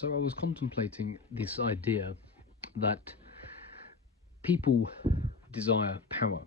So I was contemplating this idea that people desire power.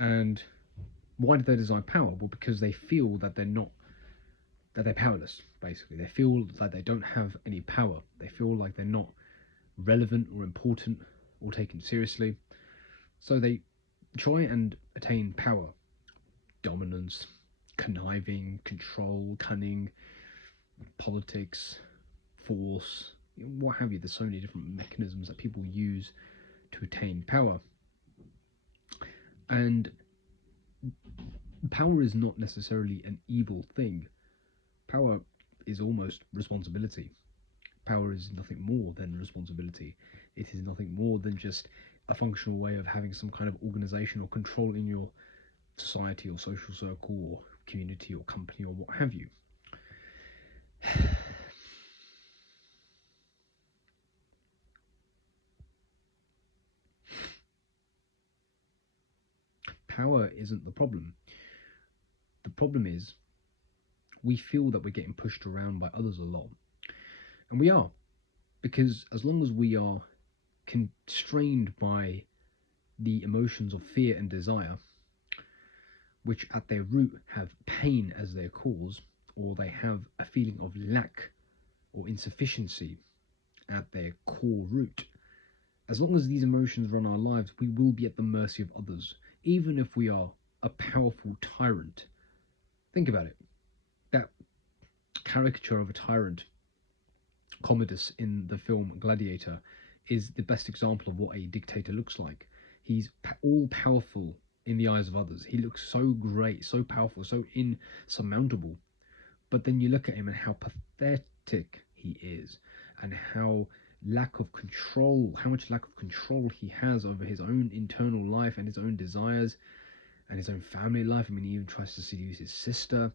And why do they desire power? Well, because they feel that they're powerless, basically. They feel that they don't have any power. They feel like they're not relevant or important or taken seriously. So they try and attain power, dominance, conniving, control, cunning, politics, force, what have you. There's so many different mechanisms that people use to attain power. And power is not necessarily an evil thing. Power is almost responsibility. Power is nothing more than responsibility. It is nothing more than just a functional way of having some kind of organization or control in your society or social circle or community or company or what have you. Power isn't the problem. The problem is we feel that we're getting pushed around by others a lot. And we are, because as long as we are constrained by the emotions of fear and desire, which at their root have pain as their cause, or they have a feeling of lack or insufficiency at their core root. As long as these emotions run our lives, we will be at the mercy of others, even if we are a powerful tyrant. Think about it. That caricature of a tyrant, Commodus in the film Gladiator, is the best example of what a dictator looks like. He's all powerful in the eyes of others. He looks so great, so powerful, so insurmountable. But then you look at him and how pathetic he is, and how much lack of control he has over his own internal life and his own desires and his own family life. I mean, he even tries to seduce his sister.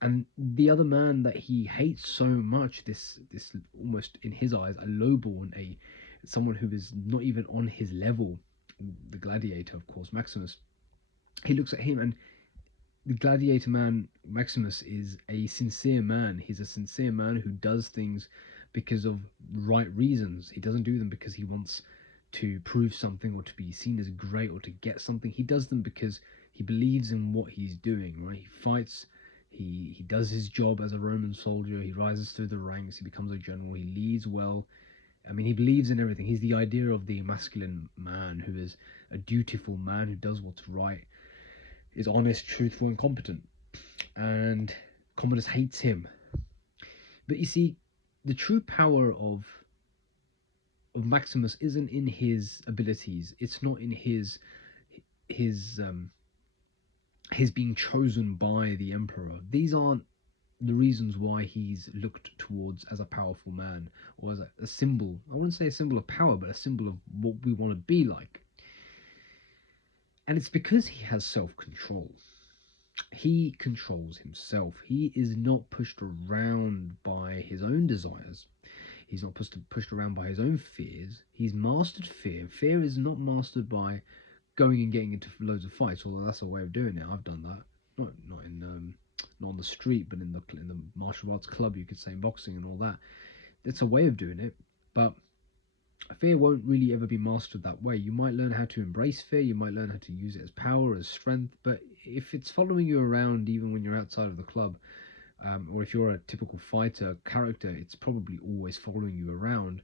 And the other man that he hates so much, this almost in his eyes a lowborn, a someone who is not even on his level, the gladiator, of course, Maximus. He looks at him, and the gladiator man, Maximus, is a sincere man. He's a sincere man who does things because of right reasons. He doesn't do them because he wants to prove something or to be seen as great or to get something. He does them because he believes in what he's doing, right? He fights, he does his job as a Roman soldier, he rises through the ranks, he becomes a general, he leads well. I mean, he believes in everything. He's the idea of the masculine man who is a dutiful man who does what's right, is honest, truthful, and competent. And Commodus hates him. But you see, the true power of Maximus isn't in his abilities. It's not in his his being chosen by the emperor. These aren't the reasons why he's looked towards as a powerful man or as a symbol. I wouldn't say a symbol of power, but a symbol of what we want to be like. And it's because he has self control. He controls himself. He is not pushed around by his own desires. He's not pushed around by his own fears. He's mastered fear. Fear is not mastered by going and getting into loads of fights, although that's a way of doing it. I've done that. Not on the street, but in the martial arts club, you could say, boxing and all that. It's a way of doing it, but fear won't really ever be mastered that way. You might learn how to embrace fear, you might learn how to use it as power, as strength, but if it's following you around even when you're outside of the club, or if you're a typical fighter character, it's probably always following you around.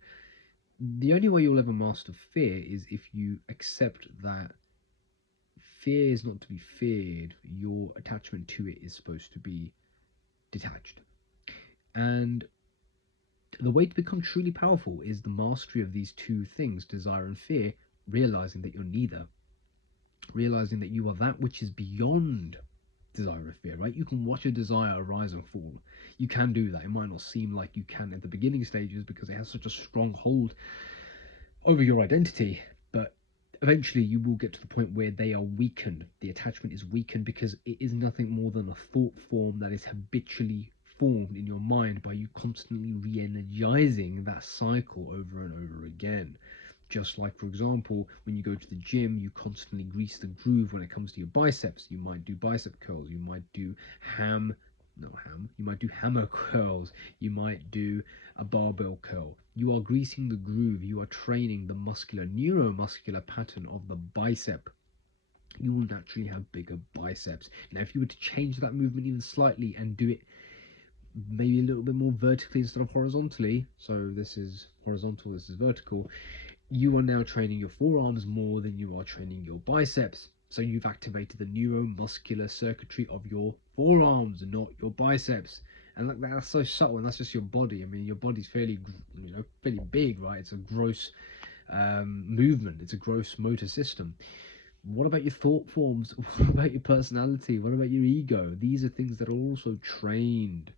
The only way you'll ever master fear is if you accept that fear is not to be feared, your attachment to it is supposed to be detached. And the way to become truly powerful is the mastery of these two things, desire and fear, realizing that you're neither, realizing that you are that which is beyond desire and fear, right? You can watch a desire arise and fall. You can do that. It might not seem like you can at the beginning stages because it has such a strong hold over your identity, but eventually you will get to the point where they are weakened. The attachment is weakened because it is nothing more than a thought form that is habitually formed in your mind by you constantly re-energizing that cycle over and over again. Just like, for example, when you go to the gym, you constantly grease the groove when it comes to your biceps. You might do bicep curls, you might do ham no ham. You might do hammer curls. You might do a barbell curl. You are greasing the groove. You are training the neuromuscular pattern of the bicep. You will naturally have bigger biceps. Now, if you were to change that movement even slightly and do it maybe a little bit more vertically instead of horizontally, so this is horizontal, this is vertical, you are now training your forearms more than you are training your biceps. So you've activated the neuromuscular circuitry of your forearms, not your biceps. And that's so subtle, and that's just your body. I mean, your body's fairly, fairly big, right? It's a gross movement. It's a gross motor system. What about your thought forms? What about your personality? What about your ego? These are things that are also trained.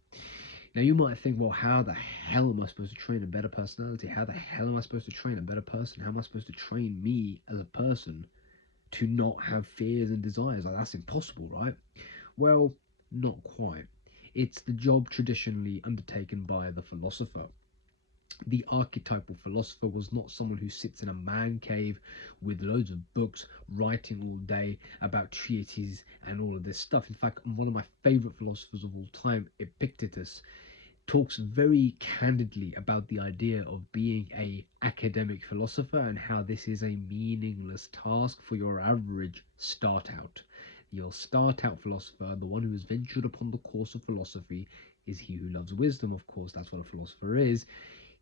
Now, you might think, well, how the hell am I supposed to train a better personality? How the hell am I supposed to train a better person? How am I supposed to train me as a person to not have fears and desires? Like, that's impossible, right? Well, not quite. It's the job traditionally undertaken by the philosopher. The archetypal philosopher was not someone who sits in a man cave with loads of books writing all day about treatises and all of this stuff. In fact, one of my favorite philosophers of all time, Epictetus, talks very candidly about the idea of being a academic philosopher and how this is a meaningless task for your average start out. Your start out philosopher, the one who has ventured upon the course of philosophy, is he who loves wisdom. Of course, that's what a philosopher is.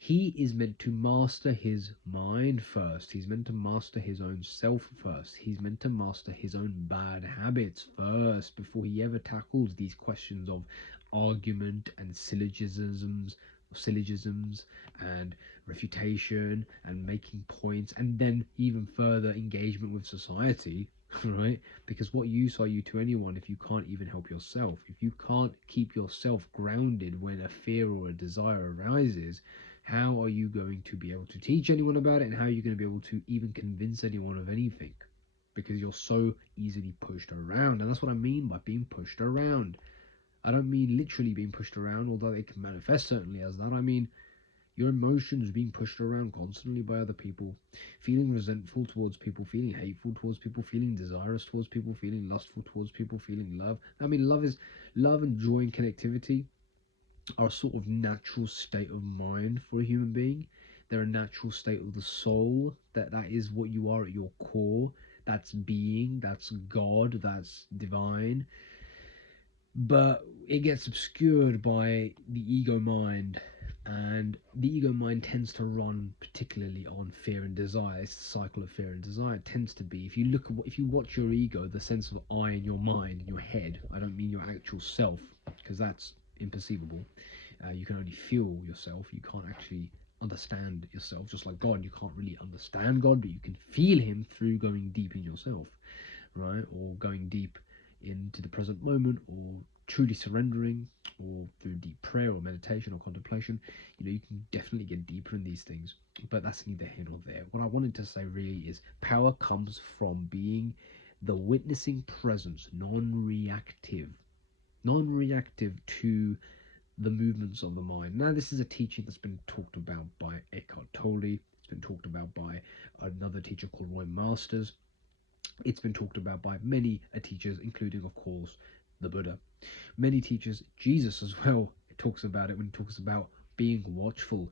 He is meant to master his mind first. He's meant to master his own self first. He's meant to master his own bad habits first before he ever tackles these questions of argument and syllogisms and refutation and making points, and then even further engagement with society, right? Because what use are you to anyone if you can't even help yourself? If you can't keep yourself grounded when a fear or a desire arises, how are you going to be able to teach anyone about it, and how are you going to be able to even convince anyone of anything? Because you're so easily pushed around. And that's what I mean by being pushed around. I don't mean literally being pushed around, although it can manifest certainly as that. I mean your emotions being pushed around constantly by other people, feeling resentful towards people, feeling hateful towards people, feeling desirous towards people, feeling lustful towards people, feeling love. I mean, love and joy and connectivity are a sort of natural state of mind for a human being. They're a natural state of the soul. That is what you are at your core. That's being, that's God, that's divine. But it gets obscured by the ego mind, and the ego mind tends to run particularly on fear and desire. It's the cycle of fear and desire. It tends to be, if you watch your ego, the sense of I in your mind, in your head. I don't mean your actual self, because that's imperceivable. You can only feel yourself. You can't actually understand yourself. Just like God, you can't really understand God, but you can feel him through going deep in yourself, right? Or going deep into the present moment, or truly surrendering, or through deep prayer or meditation or contemplation. You can definitely get deeper in these things, but that's neither here nor there. What I wanted to say really is power comes from being the witnessing presence, non-reactive to the movements of the mind. Now, this is a teaching that's been talked about by Eckhart Tolle. It's been talked about by another teacher called Roy Masters. It's been talked about by many teachers, including, of course, the Buddha. Many teachers, Jesus as well, talks about it when he talks about being watchful,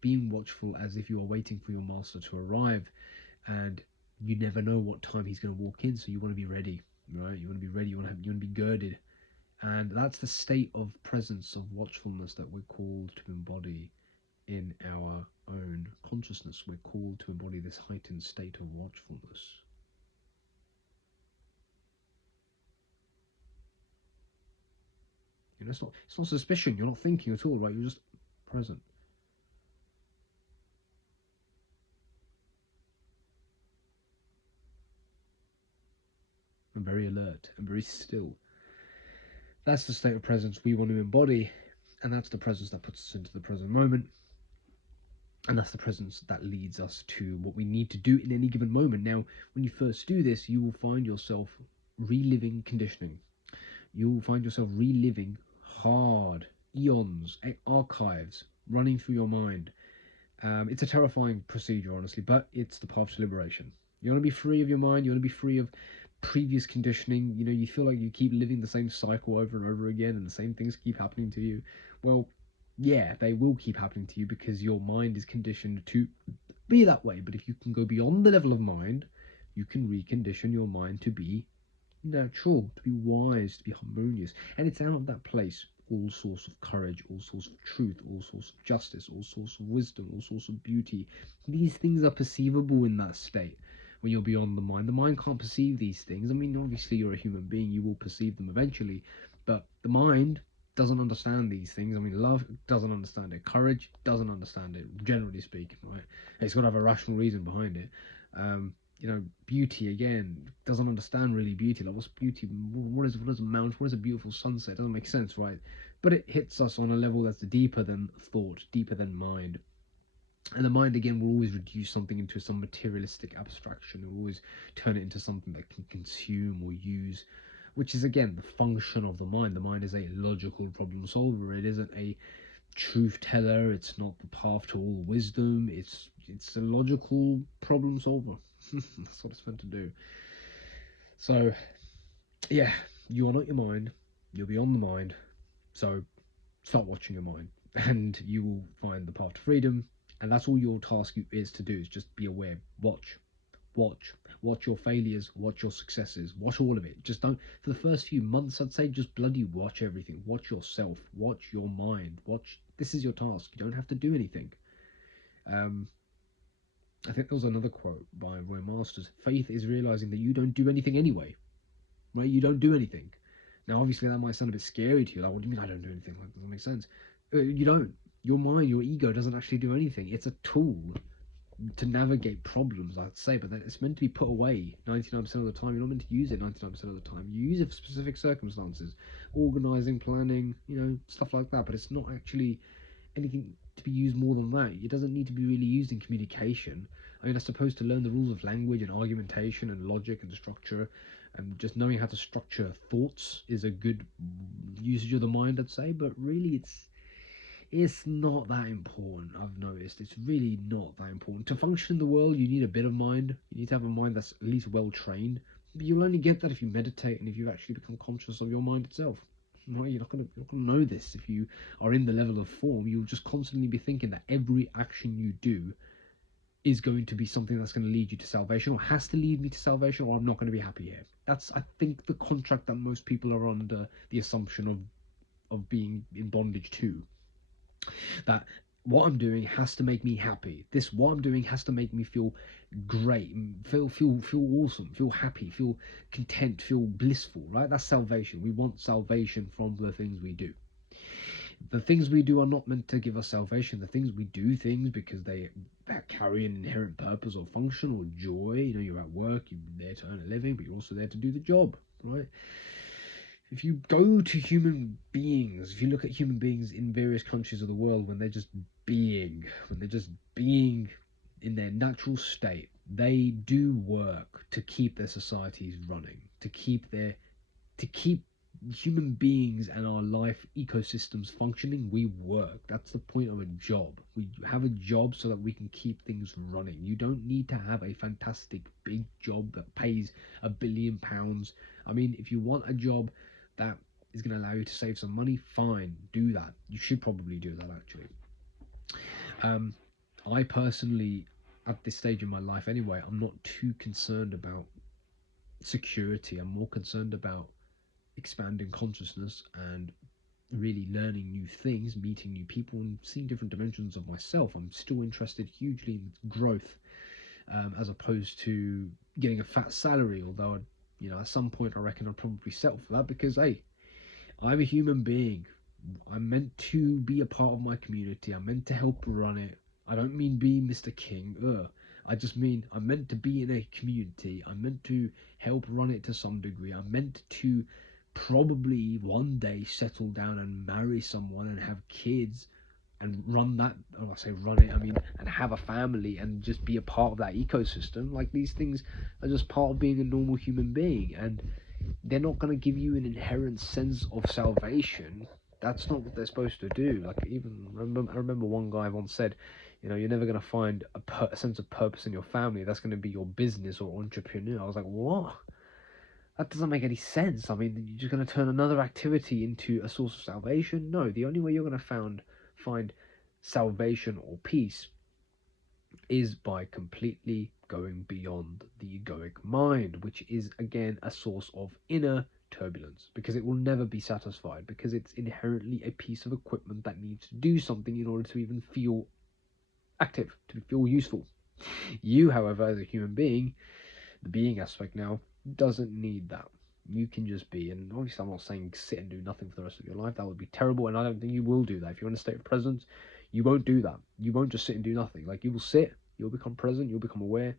being watchful as if you are waiting for your master to arrive, and you never know what time he's going to walk in, so you want to be ready, right? You want to be ready. You want to be girded. And that's the state of presence, of watchfulness, that we're called to embody in our own consciousness. We're called to embody this heightened state of watchfulness. It's not suspicion. You're not thinking at all, right? You're just present. And very alert and very still. That's the state of presence we want to embody, and that's the presence that puts us into the present moment. And that's the presence that leads us to what we need to do in any given moment. Now, when you first do this, you will find yourself reliving conditioning. You will find yourself reliving hard eons, archives running through your mind. It's a terrifying procedure, honestly, but it's the path to liberation. You want to be free of your mind. You want to be free of previous conditioning. You know, you feel like you keep living the same cycle over and over again, and the same things keep happening to you. Well, yeah, they will keep happening to you because your mind is conditioned to be that way. But if you can go beyond the level of mind, you can recondition your mind to be natural, to be wise, to be harmonious. And it's out of that place all sorts of courage, all sorts of truth, all sorts of justice, all sorts of wisdom, all sorts of beauty. These things are perceivable in that state when you're beyond the mind. The mind can't perceive these things. I mean, obviously, you're a human being, you will perceive them eventually, but the mind doesn't understand these things. I mean, love doesn't understand it, courage doesn't understand it, generally speaking, right? It's got to have a rational reason behind it. You know, beauty again doesn't understand really beauty. Like, what's beauty? What is a mountain? What is a beautiful sunset? It doesn't make sense, right? But it hits us on a level that's deeper than thought, deeper than mind. And the mind again will always reduce something into some materialistic abstraction. It will always turn it into something that can consume or use, which is again the function of the mind. The mind is a logical problem solver. It isn't a truth teller. It's not the path to all wisdom. It's a logical problem solver. That's what it's meant to do. So yeah, you are not your mind. You're beyond the mind. So start watching your mind, and you will find the path to freedom. And that's all your task is to do, is just be aware. Watch your failures, watch your successes, watch all of it. Just don't, for the first few months, I'd say, just bloody watch everything. Watch yourself, watch your mind, watch. This is your task. You don't have to do anything. um I think there was another quote by Roy Masters: faith is realizing that you don't do anything anyway. Right? You don't do anything. Now, obviously, that might sound a bit scary to you. Like, what do you mean I don't do anything? Like, doesn't make sense. You don't. Your mind, your ego doesn't actually do anything. It's a tool to navigate problems, I'd say, but it's meant to be put away 99% of the time. You're not meant to use it 99% of the time. You use it for specific circumstances, organizing, planning, you know, stuff like that, but it's not actually anything to be used more than that. It doesn't need to be really used in communication. I mean, I suppose to learn the rules of language and argumentation and logic and structure, and just knowing how to structure thoughts is a good usage of the mind, I'd say. But really, it's not that important. I've noticed it's really not that important. To function in the world, you need a bit of mind. You need to have a mind that's at least well trained. But you'll only get that if you meditate and if you actually become conscious of your mind itself. Right? You're not gonna know this if you are in the level of form. You'll just constantly be thinking that every action you do is going to be something that's going to lead you to salvation, or has to lead me to salvation, or I'm not going to be happy here. That's, I think, the contract that most people are under, the assumption of being in bondage to. That what I'm doing has to make me happy. This what I'm doing has to make me feel great, feel awesome, feel happy, feel content, feel blissful. Right? That's salvation. We want salvation from the things we do. The things we do are not meant to give us salvation. The things we do things because they carry an inherent purpose or function or joy. You know, you're at work, you're there to earn a living, but you're also there to do the job. Right? If you go to human beings, if you look at human beings in various countries of the world, when they're just being in their natural state, they do work to keep their societies running, to keep human beings and our life ecosystems functioning. We work. That's the point of a job. We have a job so that we can keep things running. You don't need to have a fantastic big job that pays £1 billion. I mean, if you want a job that is going to allow you to save some money, fine, do that. You should probably do that, actually. I personally, at this stage in my life anyway, I'm not too concerned about security. I'm more concerned about expanding consciousness and really learning new things, meeting new people, and seeing different dimensions of myself. I'm still interested hugely in growth, as opposed to getting a fat salary. Although, you know, at some point I reckon I'd probably settle for that because, hey, I'm a human being. I'm meant to be a part of my community. I'm meant to help run it. I don't mean be Mr. King. I just mean I'm meant to be in a community. I'm meant to help run it to some degree. I'm meant to probably one day settle down and marry someone and have kids and run that. Oh, I say run it, I mean, and have a family and just be a part of that ecosystem. Like, these things are just part of being a normal human being, and they're not going to give you an inherent sense of salvation. That's not what they're supposed to do. Like, even I remember one guy once said, you know, you're never going to find a sense of purpose in your family. That's going to be your business or entrepreneur. I was like, what? That doesn't make any sense. I mean, you're just going to turn another activity into a source of salvation? No, the only way you're going to find salvation or peace is by completely going beyond the egoic mind, which is again a source of inner turbulence, because it will never be satisfied, because it's inherently a piece of equipment that needs to do something in order to even feel active, to feel useful. You, however, as a human being, the being aspect now, doesn't need that. You can just be, and obviously I'm not saying sit and do nothing for the rest of your life. That would be terrible, and I don't think you will do that. If you're in a state of presence, you won't do that. You won't just sit and do nothing. Like, you will sit, you'll become present, you'll become aware,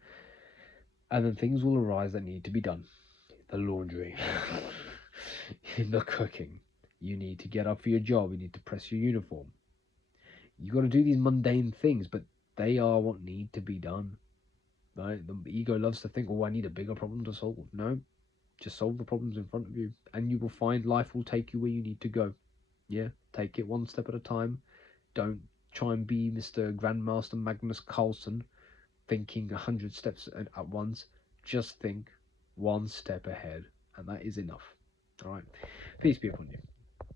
and then things will arise that need to be done. The laundry, the cooking. You need to get up for your job. You need to press your uniform. You got to do these mundane things, but they are what need to be done. Right? The ego loves to think, oh, I need a bigger problem to solve. No, just solve the problems in front of you, and you will find life will take you where you need to go. Yeah, take it one step at a time. Don't try and be Mr. Grandmaster Magnus Carlsen, thinking 100 steps at once. Just think one step ahead, and that is enough. All right, peace be upon you.